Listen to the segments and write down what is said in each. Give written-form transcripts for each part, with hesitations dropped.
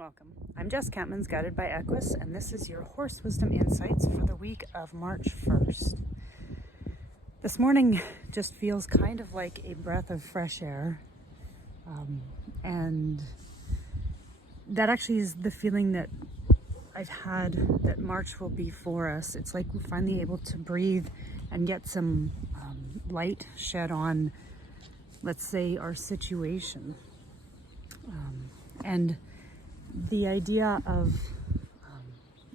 welcome. I'm Jess Campmans, guided by Equus, and this is your Horse Wisdom Insights for the week of March 1st. This morning just feels kind of like a breath of fresh air, and that actually is the feeling that I've had that March will be for us. It's like we're finally able to breathe and get some light shed on, let's say, our situation. And the idea of,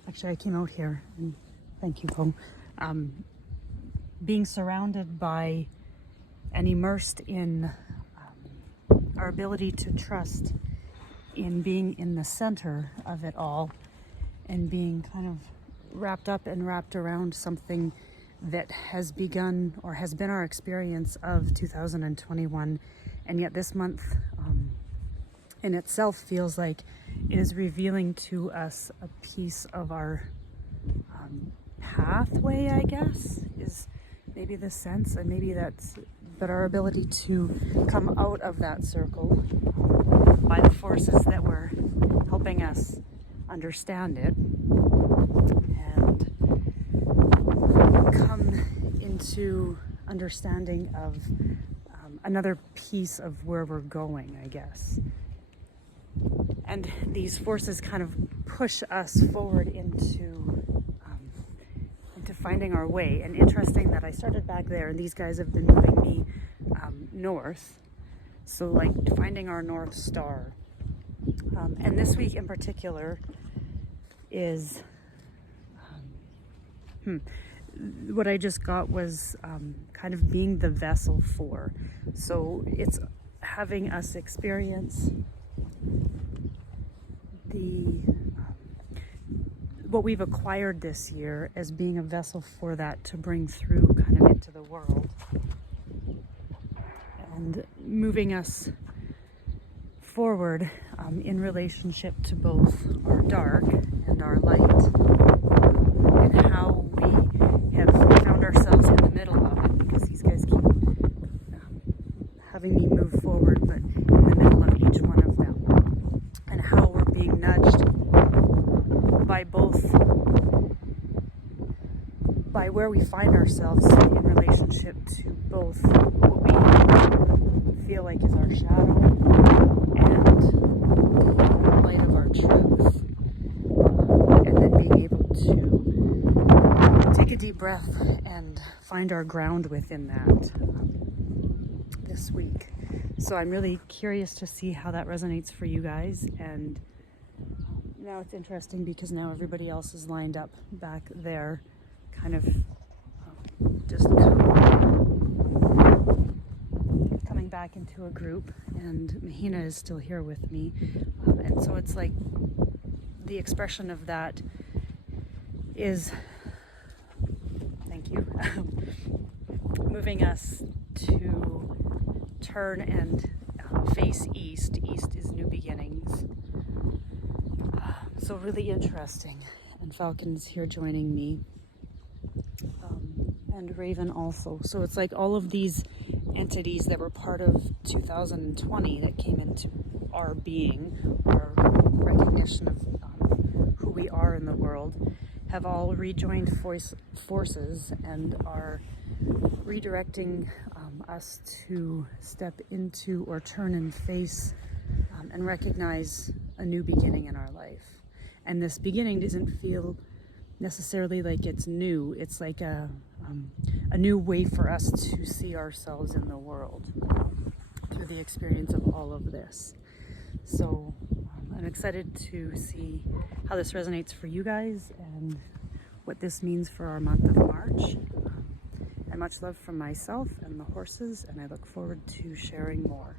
actually I came out here, and thank you, Poe, being surrounded by and immersed in our ability to trust in being in the center of it all and being kind of wrapped up and wrapped around something that has begun or has been our experience of 2021, and yet this month in itself feels like it is revealing to us a piece of our pathway, I guess, is maybe the sense, and maybe that's, but our ability to come out of that circle by the forces that were helping us understand it and come into understanding of another piece of where we're going, I guess. And these forces kind of push us forward into finding our way. And interesting that I started back there, and these guys have been moving me north. So like finding our North Star. And this week in particular is, what I just got was kind of being the vessel for. So it's having us experience what we've acquired this year as being a vessel for that to bring through kind of into the world, and moving us forward in relationship to both our dark and our light, and how we have found ourselves in the middle of it, because these guys keep having me move forward, but in the middle of each one of them, and how we're being nudged by where we find ourselves in relationship to both what we feel like is our shadow and the light of our truth, and then being able to take a deep breath and find our ground within that this week. So I'm really curious to see how that resonates for you guys. And now it's interesting because now everybody else is lined up back there, kind of just coming back into a group, and Mahina is still here with me. And so it's like the expression of that is, thank you, moving us to turn and face east. East is new beginnings. So really interesting. And Falcon's here joining me. And Raven also. So it's like all of these entities that were part of 2020 that came into our being, our recognition of who we are in the world, have all rejoined forces and are redirecting us to step into or turn and face and recognize a new beginning in our life. And this beginning doesn't feel necessarily like it's new. It's like a new way for us to see ourselves in the world through the experience of all of this. So I'm excited to see how this resonates for you guys and what this means for our month of March. And much love from myself and the horses, and I look forward to sharing more.